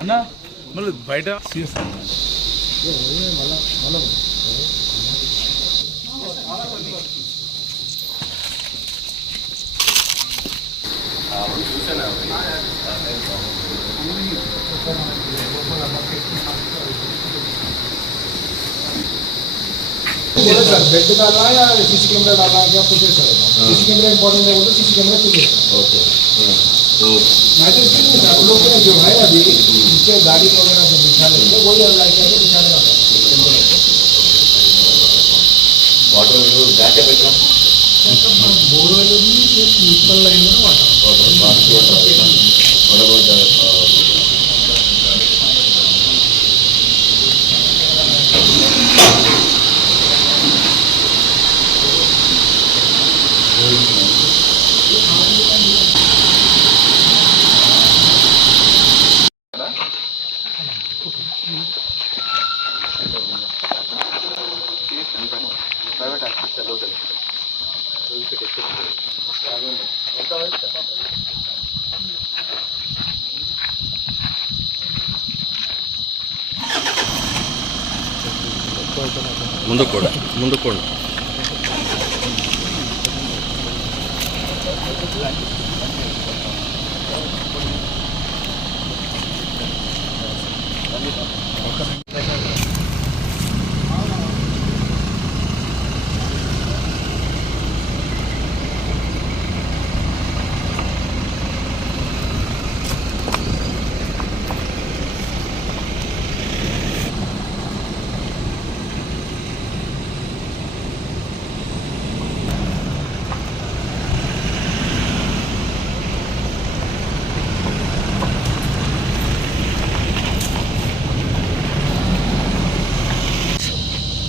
అన్న మళ్ళీ బయట बेड डालना या सीसी कैमरा डालना क्या पूछे सर? सीसी कैमरा इंपॉर्टेंट है, वो तो सीसी कैमरा चाहिए। ओके तो मैं तो इसलिए नहीं था, उन लोगों ने जो है अभी जिसके गाड़ी वगैरह जो बिठा लेंगे वही अप्लाई करके बिठा लेगा। वाटर बैक बेटर बोरवेल भी एक न्यूट्रल लाइन में वाटर प्राइवेट हास्पिटल लोकल ముందు కూడా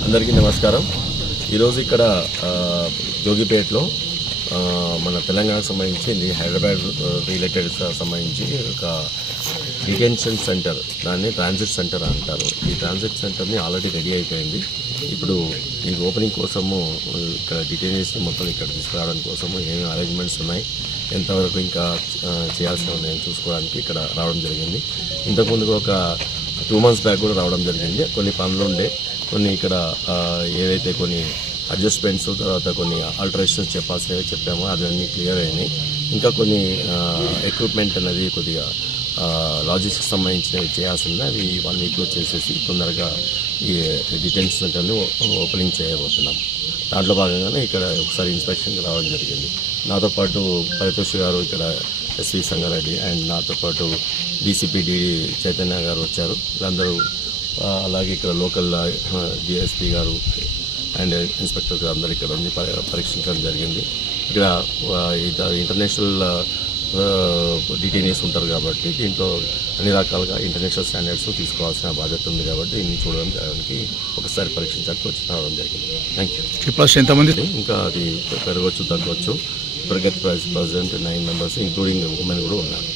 అందరికీ నమస్కారం. ఈరోజు ఇక్కడ జోగిపేటలో మన తెలంగాణకు సంబంధించి హైదరాబాద్ రిలేటెడ్ సంబంధించి ఒక డిటెన్షన్ సెంటర్, దాన్ని ట్రాన్సిట్ సెంటర్ అంటారు. ఈ ట్రాన్సిట్ సెంటర్ని ఆల్రెడీ రెడీ అయిపోయింది. ఇప్పుడు ఈ ఓపెనింగ్ కోసము ఇక్కడ డిటైనీస్ని మొత్తం ఇక్కడ తీసుకురావడం కోసము ఏమేమి అరేంజ్మెంట్స్ ఉన్నాయి, ఎంతవరకు ఇంకా చేయాల్సిన ఉన్నాయని చూసుకోవడానికి ఇక్కడ రావడం జరిగింది. ఇంతకుముందు ఒక 2 months బ్యాక్ కూడా రావడం జరిగింది. కొన్ని పనులు ఉండే, కొన్ని ఇక్కడ ఏవైతే కొన్ని అడ్జస్ట్మెంట్స్, తర్వాత కొన్ని ఆల్టరేషన్స్ చెప్పాల్సినవి చెప్పామో అవన్నీ క్లియర్ అయినాయి. ఇంకా కొన్ని ఎక్విప్మెంట్ అనేది కొద్దిగా లాజిస్టిక్స్ సంబంధించినవి చేయాల్సిందే. అవి 1 weekలో చేసేసి తొందరగా ఈ డిటెన్షన్ సెంటర్ని ఓపెనింగ్ చేయబోతున్నాం. దాంట్లో భాగంగానే ఇక్కడ ఒకసారి ఇన్స్పెక్షన్కి రావడం జరిగింది. నాతో పాటు పరితోష్ గారు, ఇక్కడ ఎస్వి సంగారెడ్డి, అండ్ నాతో పాటు డీసీపీ చైతన్య గారు వచ్చారు. వీళ్ళందరూ అలాగే ఇక్కడ లోకల్ డిఎస్పీ గారు అండ్ ఇన్స్పెక్టర్ గారు అందరూ ఇక్కడ ఉండి పరీక్షించడం జరిగింది. ఇక్కడ ఇంటర్నేషనల్ డిటైనీస్ ఉంటారు కాబట్టి దీంట్లో అన్ని రకాలుగా ఇంటర్నేషనల్ స్టాండర్డ్స్ తీసుకోవాల్సిన బాధ్యత ఉంది కాబట్టి దీన్ని చూడడం జరగడానికి ఒకసారి పరీక్షించడానికి వచ్చి రావడం జరిగింది. Thank you. ఎంతమంది ఇంకా అది పెరగవచ్చు, తగ్గవచ్చు. ప్రగతి ప్రెసిడెంట్ 9 members ఇంక్లూడింగ్ ఉమెన్ కూడా ఉన్నారు.